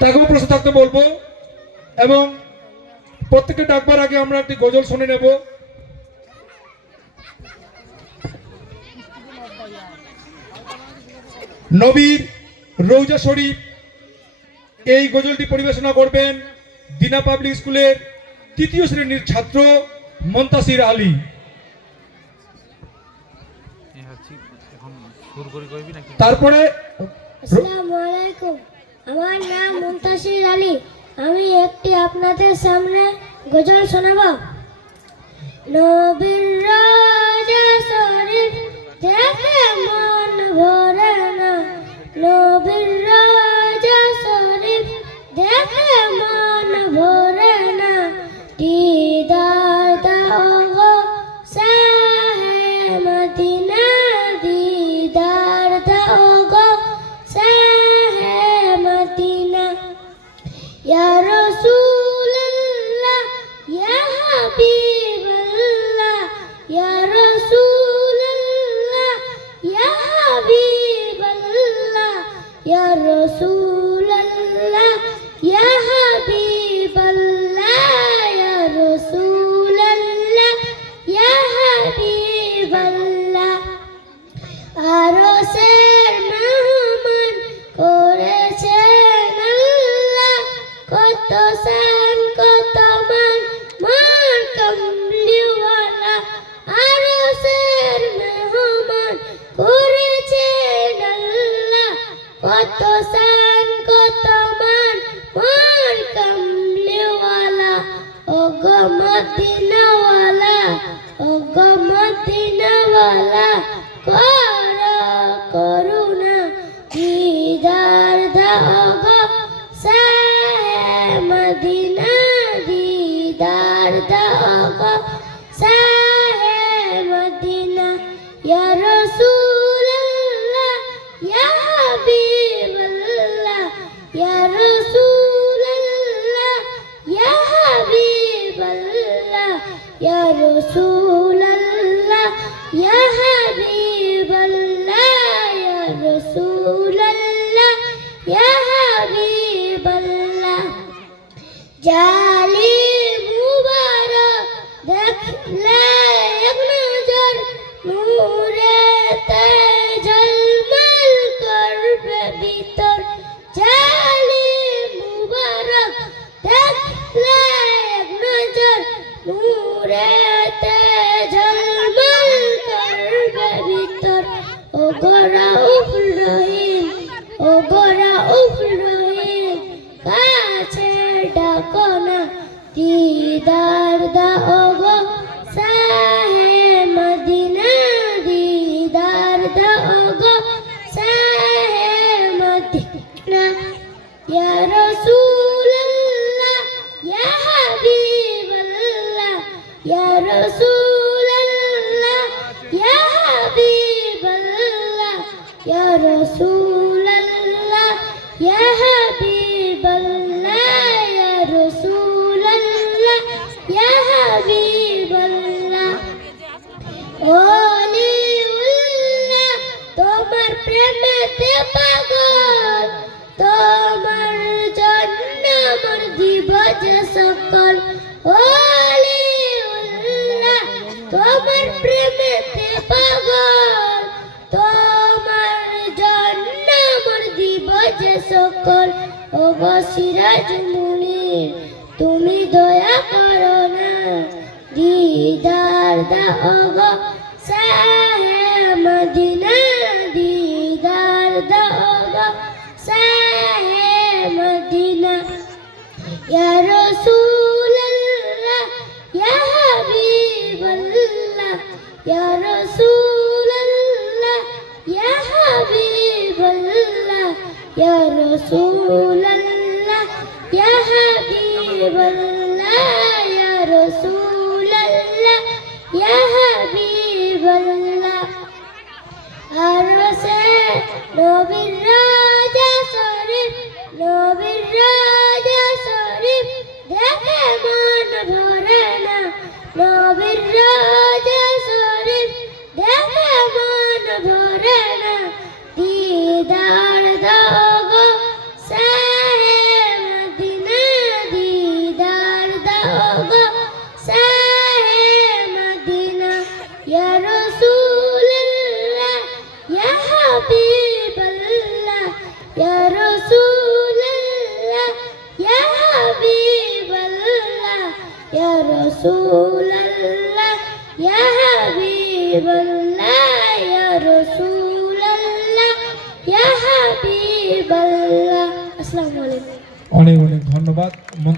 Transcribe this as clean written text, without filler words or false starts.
তাকেও প্রশ্ন থাকতে বলবো এবং প্রত্যেককে ডাকবার আগে আমরা একটি গজল শুনে নেব। নবীর রৌজা শরীফ এই গজলটি পরিবেশনা করবেন দিনা পাবলিক স্কুলের ৩য় শ্রেণীর ছাত্র মন্তাসির আলী। তারপরে আসসালামু আলাইকুম, আমার নাম মুনতাসির আলী। আমি একটি আপনাদের সামনে গজল শোনাবো। নবীর রওজা শরীফ দেখে মন ভরে না, নবীর রওজা শরীফ দেখে মন ভরে না, দিদার দাও গো শাহে মদিনা, দিদার দাও গো শাহে মদিনা। ইয়া রাসূলুল্লাহ ইয়া হাবিবাল্লাহ, ইয়া রাসূলুল্লাহ ইয়া হাবিবাল্লাহ, ইয়া রাসূলুল্লাহ ইয়া হাবিবাল্লাহ, ইয়া রাসূলুল্লাহ ইয়া হাবিবাল্লাহ। আরশের মেহমান করেছেন আল্লাহ, কত শান কত মান মান কামলিওয়ালা। আরশের মেহমান করেছেন আল্লাহ, কত শান কত মান মান কামলিওয়ালা। ও গো মদিনাওয়ালা, ও গো মদিনাওয়ালা, করুণা দিদার দাও গো শাহে মদিনা, দিদার দাও গো শাহে মদিনা। ইয়া রাসূলুল্লাহ ইয়া হাবিবাল্লাহ, ইয়া রাসূলুল্লাহ ইয়া হাবিবাল্লাহ, ইয়া রাসূলুল্লাহ ইয়া হাবিবাল্লাহ, ইয়া রাসূলুল্লাহ ইয়া হাবিবাল্লাহ। জালি মুবারক দেখলে এক নজর, নূরেতে ঝলমল করবে ভিতর। জালি মুবারক দেখলে এক নজর, নূরেতে ঝলমল করবে ভিতর। ও গোরা উফরহিম, ও গোরা উফরহিম, কাছে ডাকো না, দিদার দাও গো শাহে মদিনা, দিদার দাও গো শাহে মদিনা। ইয়া রাসূলুল্লাহ ইয়া হাবিবাল্লাহ, ইয়া রাসূলুল্লাহ ইয়া হাবিবাল্লাহ, ইয়া রাসূলুল্লাহ ইয়া হাবিবাল্লাহ, ইয়া রাসূলুল্লাহ ইয়া হাবিবাল্লাহ। ওলিউল্লাহ তোমার প্রেমেতে পাগল, তোমার জন্য মোর দিব যে সকল। ওলিউল্লাহ তোমার প্রেমেতে পাগল, তোমার জন্য মোর দিব যে সকল। ও গো সিরাজ মুনির তুমি দয়া করো না, দিদার দাও গো শাহে মদিনা, দিদার দাও গো শাহে মদিনা। ইয়া রাসূলুল্লাহ ইয়া হাবিবাল্লাহ, ইয়া রাসূলুল্লাহ ইয়া হাবিবাল্লাহ, ইয়া রাসূলুল্লাহ ইয়া হাবিবাল্লাহ, ইয়া রাসূলুল্লাহ ইয়া হাবিবাল্লাহ। আরশে নবীর রওজা শরীফ, নবীর রওজা শরীফ দেখে মন ভরে না, নবীর রওজা শরীফ দেখে মন ভরে না, দিদার দাও গো শাহে হাবিবাল্লাহ ইয়া রাসূলুল্লাহ ইয়া হাবিবাল্লাহ ইয়া রাসূলুল্লাহ ইয়া হাবিবাল্লাহ ইয়া রাসূলুল্লাহ ইয়া হাবিবাল্লাহ। আসসালামু আলাইকুম। অনেক অনেক ধন্যবাদ।